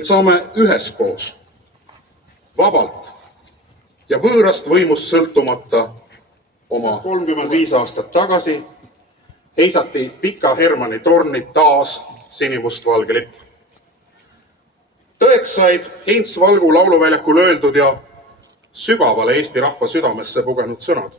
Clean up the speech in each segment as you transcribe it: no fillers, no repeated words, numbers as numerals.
Et saame üheskoos, vabalt ja võõrast võimust sõltumata oma 35 aastat tagasi heisati Pika Hermanni tornid taas sinimustvalge lipp. Tõeks said Heinz Valgu lauluväljakul öeldud ja sügavale Eesti rahva südamesse pugenud sõnad.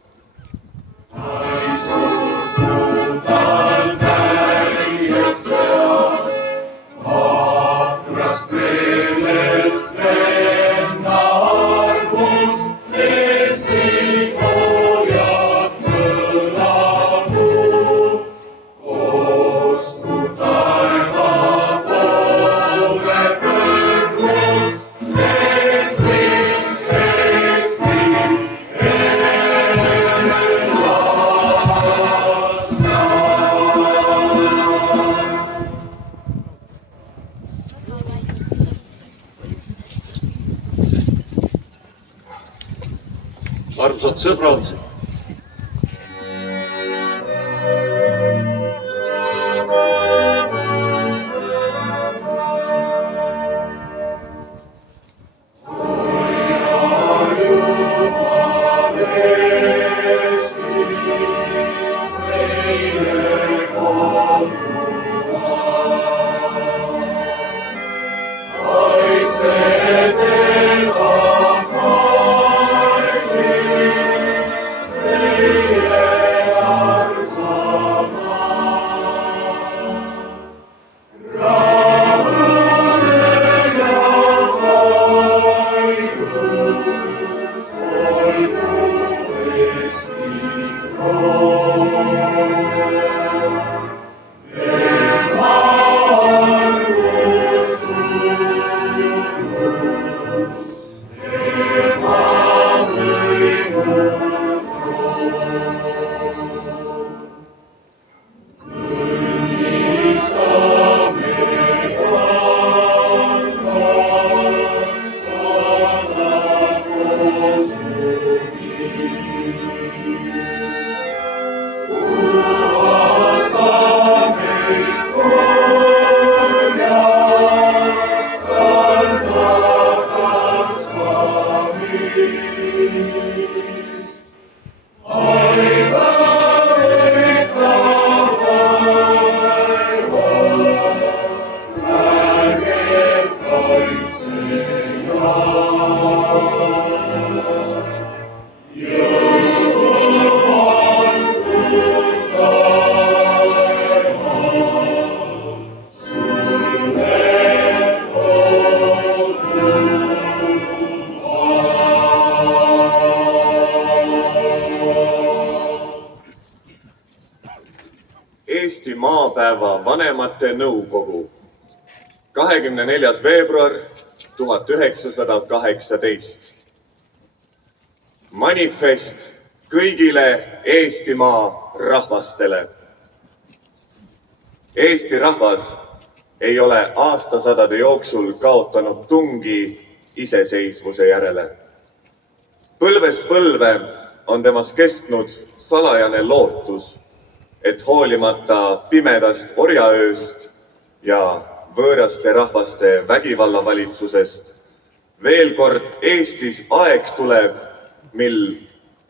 Armsad sõbrad, rahvapäeva vanemate nõukogu. 24. veebruar 1918. Manifest kõigile Eestimaa rahvastele. Eesti rahvas ei ole aastasadade jooksul kaotanud tungi iseseisvuse järele. Põlvest põlve on temas kestnud salajane lootus, et hoolimata pimedast orjaööst ja võõraste rahvaste vägivallavalitsusest veel kord Eestis aeg tuleb, mil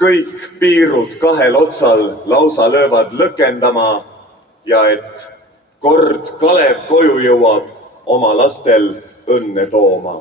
kõik piirud kahel otsal lausa löövad lõkendama ja et kord Kalev koju jõuab oma lastel õnne tooma.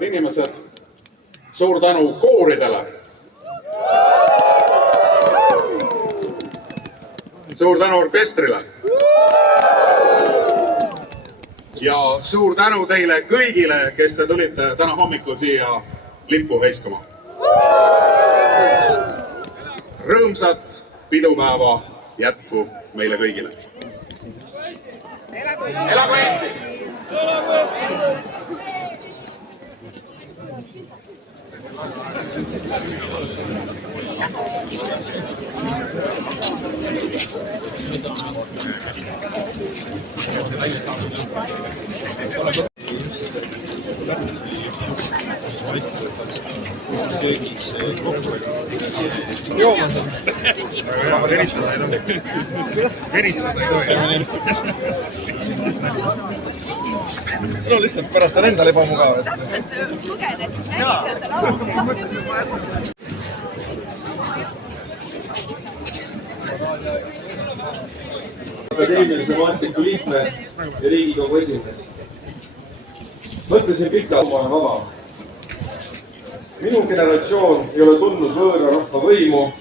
Head inimesed, suur tänu kooridele. Suur tänu orkestrile. Ja suur tänu teile kõigile, kes te tulite täna hommikul siia lippu heiskama. Rõõmsat pidupäeva jätku meile kõigile. Elagu Eesti! Veristada ei tohi. No lihtsalt pärast on endal ebamugav. Täpselt lugened, siis nägid, et laulab. Akadeemilise maastiku liikme ja Riigikogu esimees. Mõtlesin pikka omane vaba. Minu generatsioon ei ole tundnud võõra rahva võimu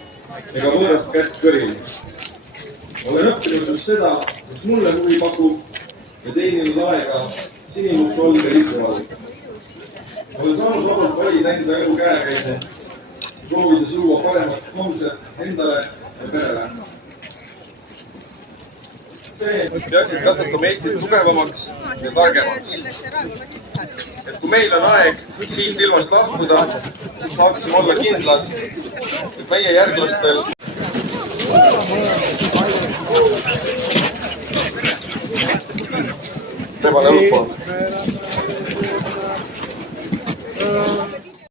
ega võõrast kätt kõril. Olen õppinud just seda, mis mulle huvi pakub ja teeninud aega sinimust olge liitu all. Olen saanud vabalt valida enda elu käekäide, soovides luua paremat homset endale ja perele. see, et peaksid kasvatama Eestit tugevamaks ja targemaks. Et kui meil on aeg siit ilmast lahkuda, siis saaksime olla kindlad, et meie järglastel Te pane õlgu.